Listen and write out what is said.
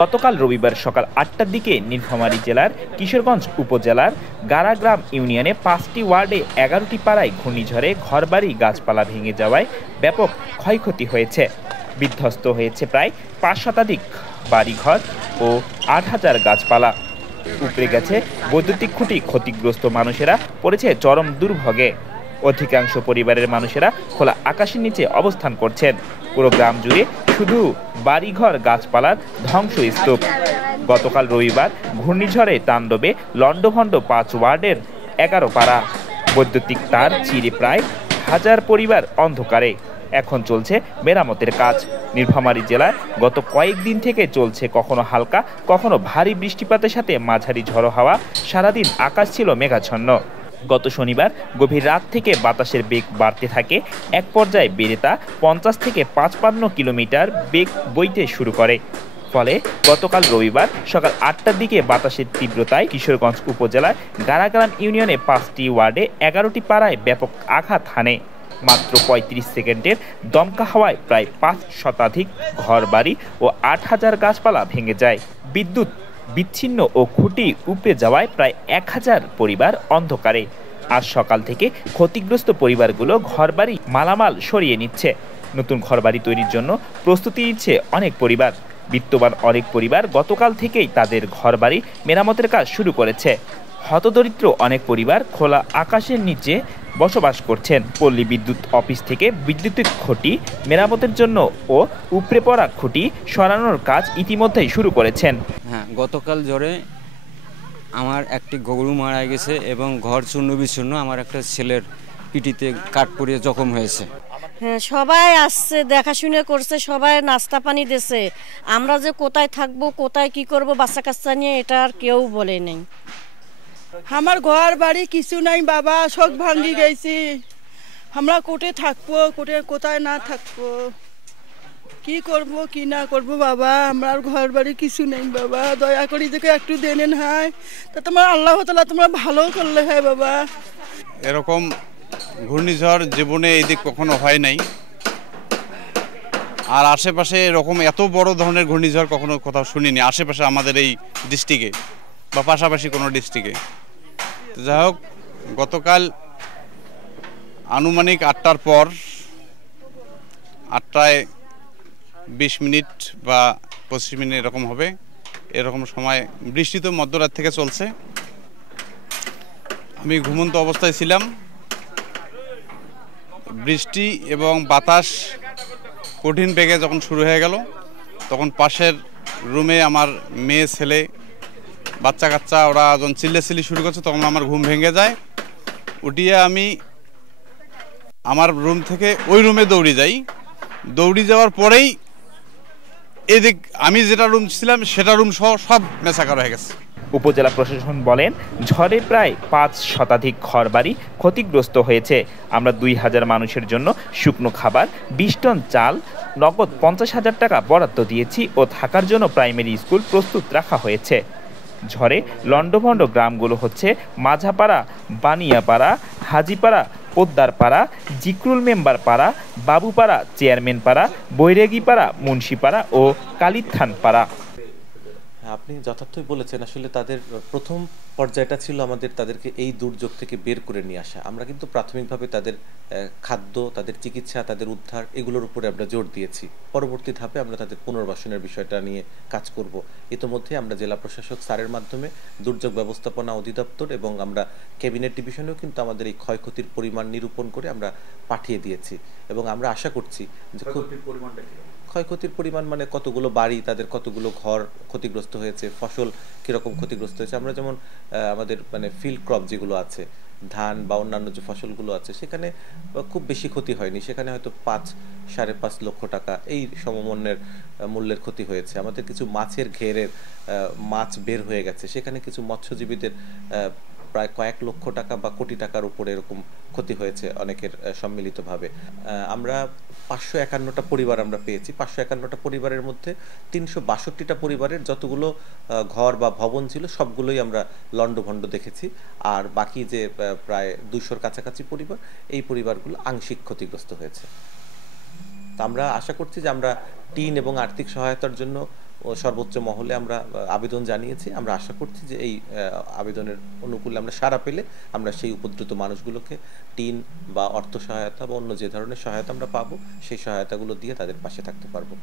গতকাল রবিবার সকাল ৮টার দিকে নীলফামারী জেলার কিশোরগঞ্জ উপজেলার গাড়াগ্রাম ইউনিয়নে ৫টি ওয়ার্ডে ১১টি পাড়ায় ঘূর্ণিঝড়ে ঘরবাড়ি গাছপালা ভেঙে যাওয়ায় ব্যাপক ক্ষয়ক্ষতি হয়েছে। বিধ্বস্ত হয়েছে প্রায় ৫ শতাধিক বাড়িঘর ও ৮,০০০ গাছপালা। উপড়ে গেছে বৈদ্যুতিক খুঁটি, ক্ষতিগ্রস্ত মানুষেরা পড়েছে চরম দুর্ভোগে। অধিকাংশ পরিবারের মানুষেরা খোলা আকাশের নিচে অবস্থান করছেন। পুরো গ্রাম জুড়ে শুধু বাড়িঘর, গাছপালার ধ্বংসস্তূপ। গতকাল রবিবার ঘূর্ণিঝড়ে তাণ্ডবে লণ্ডভণ্ড ৫ ওয়ার্ডের ১১ পাড়া। বৈদ্যুতিক তার চিরে প্রায় ১,০০০ পরিবার অন্ধকারে। এখন চলছে মেরামতের কাজ। নীলফামারী জেলায় গত কয়েকদিন থেকে চলছে কখনো হালকা, কখনো ভারী বৃষ্টিপাতের সাথে মাঝারি ঝড়ো হাওয়া। সারাদিন আকাশ ছিল মেঘাচ্ছন্ন। গত শনিবার গভীর রাত থেকে বাতাসের বেগ বাড়তে থাকে। এক পর্যায়ে বেড়ে তা ৫০ থেকে ৫৫ কিলোমিটার বেগ বইতে শুরু করে। ফলে গতকাল রবিবার সকাল ৮টার দিকে বাতাসের তীব্রতায় কিশোরগঞ্জ উপজেলার গাড়াগ্রাম ইউনিয়নে ৫টি ওয়ার্ডে ১১টি পাড়ায় ব্যাপক আঘাত হানে। মাত্র ৩৫ সেকেন্ডের দমকা হাওয়ায় প্রায় ৫ শতাধিক ঘরবাড়ি ও ৮,০০০ গাছপালা ভেঙে যায়। বিদ্যুৎ বিচ্ছিন্ন ও খুঁটি উপড়ে যাওয়ায় প্রায় ১,০০০ পরিবার অন্ধকারে। আজ সকাল থেকে ক্ষতিগ্রস্ত পরিবারগুলো ঘরবাড়ি মালামাল সরিয়ে নিচ্ছে। নতুন ঘরবাড়ি তৈরির জন্য প্রস্তুতি নিচ্ছে অনেক পরিবার। বিত্তবান অনেক পরিবার গতকাল থেকেই তাদের ঘরবাড়ি মেরামতের কাজ শুরু করেছে। হতদরিদ্র অনেক পরিবার খোলা আকাশের নিচে বসবাস করছেন। পল্লী বিদ্যুৎ অফিস থেকে বৈদ্যুতিক খুঁটি মেরামতের জন্য ও উপড়ে পড়া খুঁটি সরানোর কাজ ইতিমধ্যেই শুরু করেছেন। হ্যাঁ, গতকাল ঝড়ে আমার একটি গরু মারা গেছে এবং ঘর চূর্ণ বিচূর্ণ। আমার একটা ছেলের পিটিতে কাঠ পড়িয়ে জখম হয়েছে। হ্যাঁ, সবাই আসছে, দেখাশুনে করছে, সবাই নাস্তা পানি দিয়েছে। আমরা যে কোথায় থাকবো, কোথায় কি করব বাচ্চা কাচ্চা নিয়ে, এটা আর কেউ বলে নেই। আমার ঘর বাড়ি কিছু নাই বাবা, সব ভাঙ্গি গেছি। আমরা কোটে থাকবো, কোথায় না থাকবো, কি করব কি না করব বাবা। আমার ঘর বাড়ি কিছু নেই বাবা, দয়া করি দেখে একটু দেনেন। হয় তা তোমার আল্লাহ তাআলা তোমরা ভালো করলে হয় বাবা। এরকম ঘূর্ণিঝড় জীবনে এই দিক কখনো হয় নাই, আর আশেপাশে এরকম এত বড় ধরনের ঘূর্ণিঝড় কখনো কোথাও শুনিনি আশেপাশে আমাদের এই ডিস্ট্রিক্টে বা পাশাপাশি কোনো ডিস্ট্রিক্টে। যাই হোক, গতকাল আনুমানিক ৮টার পর ৮টায় ২০ মিনিট বা ২৫ মিনিট এরকম হবে, এরকম সময় বৃষ্টি তো মধ্যরাত থেকে চলছে। আমি ঘুমন্ত অবস্থায় ছিলাম। বৃষ্টি এবং বাতাস কঠিন বেগে যখন শুরু হয়ে গেল, তখন পাশের রুমে আমার মেয়ে, ছেলে, বাচ্চা কাচ্চা ওরা যখন চিল্লাচিল্লি শুরু করছে, তখন আমার ঘুম ভেঙে যায়। উঠিয়ে আমি আমার রুম থেকে ওই রুমে দৌড়ে যাই। দৌড়ে যাওয়ার পরেই এদিক আমি যেটা রুম ছিলাম সেটা রুম সহ সব মেছাকার হয়ে গেছে। উপজেলা প্রশাসন বলেন, ঝড়ে প্রায় ৫ শতাধিক ঘরবাড়ি ক্ষতিগ্রস্ত হয়েছে। আমরা ২,০০০ মানুষের জন্য শুকনো খাবার, ২০ টন চাল, নগদ ৫০,০০০ টাকা বরাদ্দ দিয়েছি ও থাকার জন্য প্রাইমারি স্কুল প্রস্তুত রাখা হয়েছে। ঝড়ে লণ্ডভণ্ড গ্রামগুলো হচ্ছে মাঝাপাড়া, বানিয়াপাড়া, হাজিপাড়া, পোদ্দারপাড়া, জিক্রুল মেম্বার পাড়া, বাবুপাড়া, চেয়ারম্যান পাড়া, বৈরাগীপাড়া, মুন্সিপাড়া ও কালিথান পাড়া। আপনি যথার্থই বলেছেন। আসলে তাদের প্রথম পর্যায়টা ছিল আমাদের তাদেরকে এই দুর্যোগ থেকে বের করে নিয়ে আসা। আমরা কিন্তু প্রাথমিকভাবে তাদের খাদ্য, তাদের চিকিৎসা, তাদের উদ্ধার এগুলোর উপরে আমরা জোর দিয়েছি। পরবর্তী ধাপে আমরা তাদের পুনর্বাসনের বিষয়টা নিয়ে কাজ করব। ইতোমধ্যে আমরা জেলা প্রশাসক স্যারের মাধ্যমে দুর্যোগ ব্যবস্থাপনা অধিদপ্তর এবং আমরা ক্যাবিনেট ডিভিশনেও কিন্তু আমাদের এই ক্ষয়ক্ষতির পরিমাণ নিরূপণ করে আমরা পাঠিয়ে দিয়েছি এবং আমরা আশা করছি যে ক্ষয়ক্ষতির পরিমাণ মানে কতগুলো বাড়ি, তাদের কতগুলো ঘর ক্ষতিগ্রস্ত হয়েছে, ফসল কীরকম ক্ষতিগ্রস্ত হয়েছে। আমরা যেমন আমাদের মানে ফিল্ড ক্রপ যেগুলো আছে, ধান বা অন্যান্য যে ফসলগুলো আছে, সেখানে খুব বেশি ক্ষতি হয়নি। সেখানে হয়তো ৫-৫.৫ লক্ষ টাকা এই সমমূল্যের মূল্যের ক্ষতি হয়েছে। আমাদের কিছু মাছের ঘেরের মাছ বের হয়ে গেছে, সেখানে কিছু মৎস্যজীবীদের প্রায় কয়েক লক্ষ টাকা বা কোটি টাকার উপরে এরকম ক্ষতি হয়েছে অনেকের সম্মিলিতভাবে। আমরা ৫৫১টা পরিবার আমরা পেয়েছি। ৫৫১টা পরিবারের মধ্যে ৩৬২টা পরিবারের যতগুলো ঘর বা ভবন ছিল সবগুলোই আমরা লণ্ডভণ্ড দেখেছি। আর বাকি যে প্রায় ২০০-র কাছাকাছি পরিবার, এই পরিবারগুলো আংশিক ক্ষতিগ্রস্ত হয়েছে। তা আমরা আশা করছি যে আমরা টিন এবং আর্থিক সহায়তার জন্য সর্বোচ্চ মহলে আমরা আবেদন জানিয়েছি। আমরা আশা করছি যে এই আবেদনের অনুকূলে আমরা সাড়া পেলে আমরা সেই উপদ্রুত মানুষগুলোকে টিন বা অর্থ সহায়তা বা অন্য যে ধরনের সহায়তা আমরা পাবো সেই সহায়তাগুলো দিয়ে তাদের পাশে থাকতে পারবো।